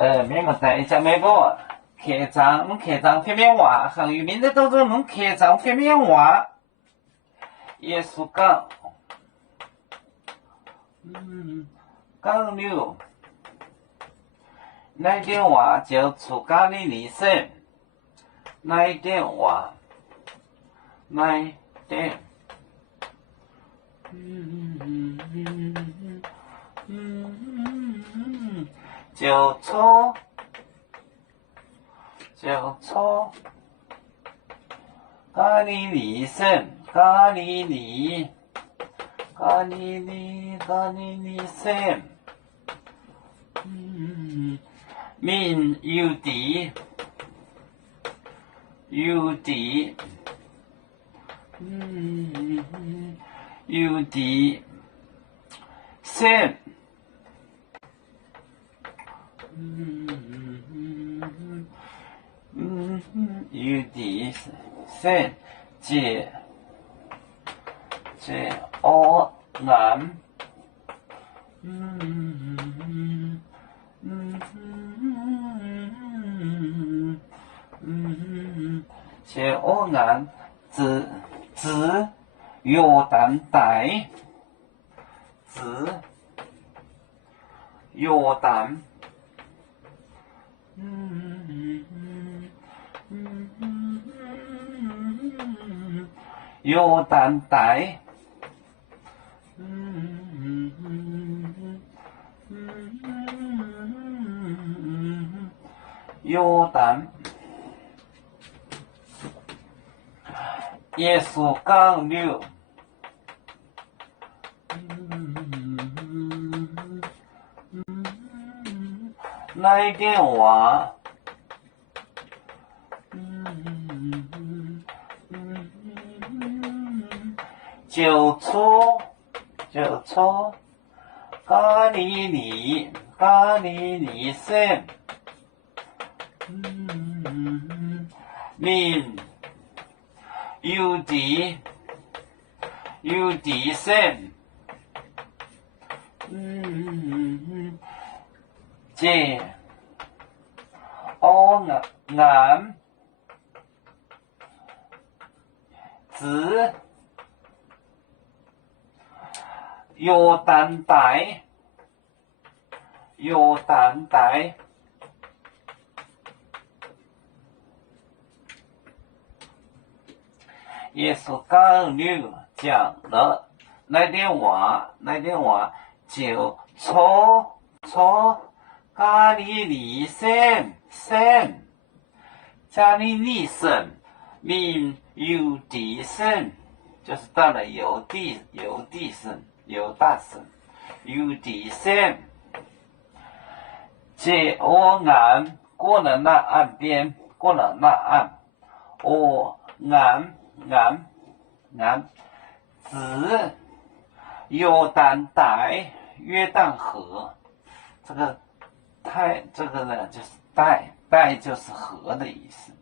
面目在家美国客栈方面话，行业面的都是弄客栈方面话，耶稣讲，讲了，那点话就出家的历史，那点话，那点。就错，咖喱里森，咖喱里森，min ud，森。ud 森解欧南，解欧南子约旦带，约旦。约旦带，约旦，耶稣讲了，那点话。就错，咖喱里森，min ud 森，解欧南子。约旦带，耶稣讲了那点话，就错咖喱里森，加利利森，min ud 森，就是到了犹大省，ud 省，解欧南过了那岸边，欧岸，子约旦带，约旦河，这个呢就是带就是河的意思，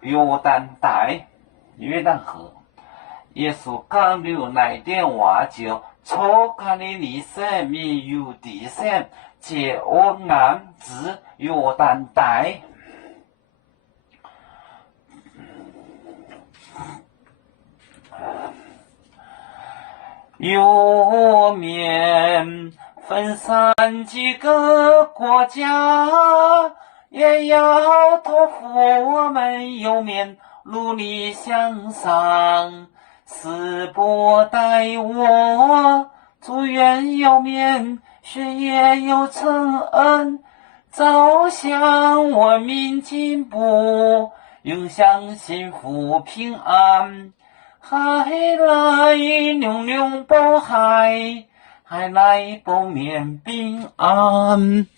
约旦带，约旦河。耶稣讲了那点话就错咖喱里森min ud 森解欧南子约旦带。右面分散几个国家，也要托付我们右面努力向上。四波待我，祝愿右面学业有成恩，走向文明进步，永享幸福平安。海来龙龙保海，海来保面平安。